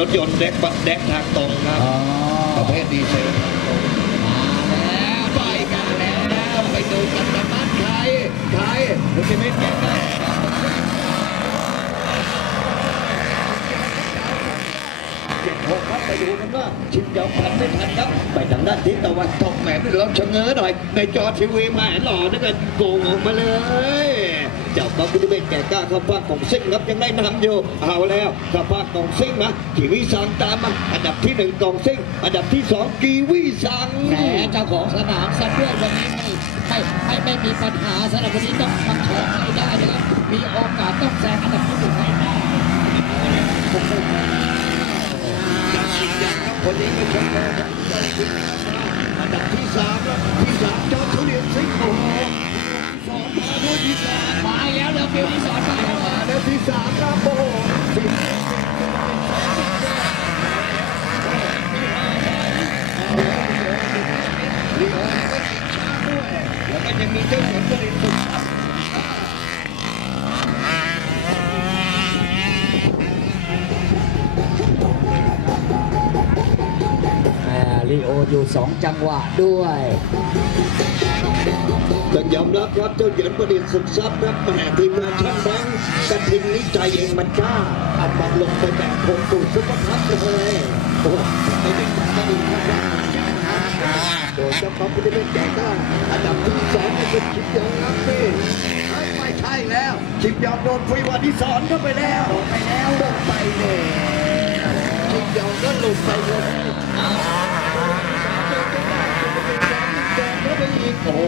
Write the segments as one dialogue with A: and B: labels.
A: รถยนต์แดกบัดแดกทางตรงครับ
B: อ๋อ
A: ประเภทดีเซล
B: มาแล้วไปกันแล้วนะไปดูกันนะบ้านใครใคร
A: รถเมล์แก่ได้เจ็ดหกครับไปดูกันว่าชิมยอมทันไม่ทันครับ ไปทางด้านทิศตะวันตกแหมไม่เหลือชะเง้อหน่อย ในจอทีวีมาหล่อนึกกันโกงออกมาเลย เจ้าบังคุเบนแก่กล้าข้าภาคของซิ่งครับยังได้นำอยู่เอาแล้วข้าภาคของซิ่งมากีวีสังตามมาอันดับที่หนึ่งกองซิ่งอันดับที่สองกีวีสัง
B: แหมเจ้าของสนามสัตว์ด้วยวันนี้ไม่ไม่ไม่ไม่มีปัญหาสำหรับวันนี้ต้องประคองให้ได้นะครับมีโอกาสต้องแซงอันดับที่หนึ่งให้ได้
A: ยังอีกอย่างครับคนนี้ก็ชมเลยครับอันดับที่สามที่สามเจ้าทุเรียนซิ่งโอ้โหสองมาด้วยที่สาม
B: นาแล้ว
A: มาแล้วที่สามครับโอ้โหสิบลีโอก็ติดช้าด้วยแล้วก็ยังมีเจ้าสวนผลิตสุด
B: แหมลีโออยู่สองจังหวะด้วย
A: ต้องยอมรับครับเจ้าเหยินประดิษฐ์สุดทรัพย์ครับแหมทีมงานช่างแบงค์กระทิงนี้ใจเองมันกล้าอัดบังลงไปแบบโคงตูดซุปเปอร์คัพเลยโอ้โหไม่ได้ทำมาดีครับโดยเจ้าของไม่ได้เป็นแก่กล้าอันดับที่สองเป็นชิปยองครับนี่เฮ้ยไม่ใช่แล้วชิปยองโดนฟรีวันที่สอนเข้าไปแล้วโดนไปแล้วโดนไปเลยชิปยองก็หลุดไปเลย เดินเข้าไปอีก โอ้โห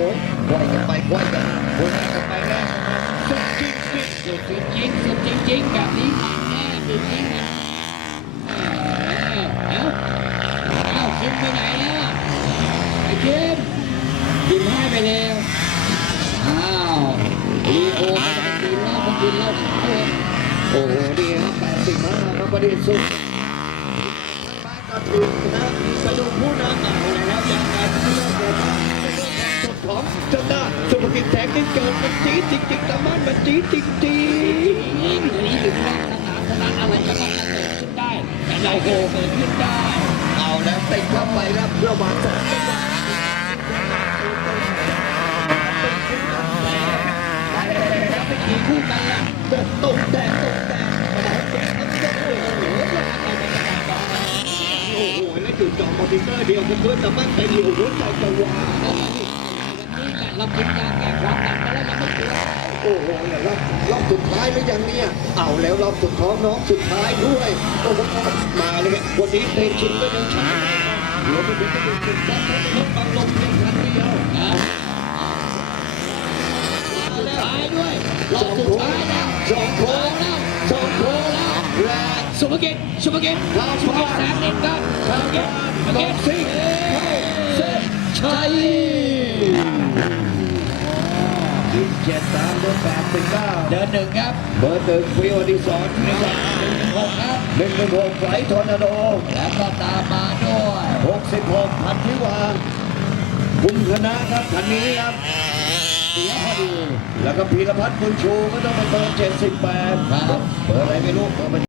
A: ควกันไปควกันควายกันไปแล้วสุดจริงจริง
B: สุดจริงสุดจริงแบบนี้ผ่านแน่จริงนะเอ้าเอ้าคิมไปไหนแล้วไอ้คิมคิมให้ไปแล้วอ้าวลีโอไม่ได้กินเหล้าเพราะกินเหล้าขาวเลย
A: โอ้โหดีครับแปดสิบห้าครับประเดี๋ยวสุดบ้านก็ถึงนะกระดูกผู้นำเอาแล้วยังไง ได้สุภกิจแทงนี่เกินมันจี๊ดจริงๆแต่มันมันจี๊ดจริง
B: นี่ตัวนี้ถึงนอกสนามเท่านั้นอะไรก็ต้องเกิดขึ้นได้แต่เราโหเกิดขึ้นได้
A: เอาแล้วติดเข้าไปรับระหว่างสองจัง
B: ขี่คู่กันล่ะ
A: ตกแดงตกแดงโอ้โหแล้วจุดจอมอนิเตอร์เดียวกันด้วยแต่มันเป็นอยู่หัวใจจะวาย
B: นี่แหละ เรากินยาแก้ความดันไปแล้วยังไม่กลัว
A: โอ้โหแล้วรอบรอบสุดท้ายหรือยังเนี่ย เอาแล้วรอบสุดท้องน้องสุดท้ายด้วยโอ้โหมาเลยวันนี้เตชินก็ยังช้าเหลือไปถึงก็เป็นสุดท้ายรถบังลมเพียงคันเดียว
B: นะท้ายด้วยรอบสุดท้ายแล้ว
A: สองโค้ง
B: แล้ว
A: สองโค้งและ
B: สุภกิจสุภกิจสุภกิจแสนนิดครับสุภกิจสุภกิจ
A: ซิงเข้าเส้นชัย ยิงเจ็ดสามเบอร์แปดสิบเก้า
B: เดินหนึ่งครับ
A: เบอร์หนึ่งฟิวอดิสอนหนึ่ง
B: หกครับ
A: หนึ่งหนึ่งหกไฟทอร์นาโด
B: แล้วก็ตามมาด้วย
A: หกสิบหกพันธิวาคุมคณะครับคันนี้ครับ
B: เสียพอดี
A: แล้วก็พีรพัฒน์บุญชูก็ต้องเป็นเบอร์เจ็ดสิบแปด
B: ครับ
A: เบอร์อะไรไม่รู้เบอร์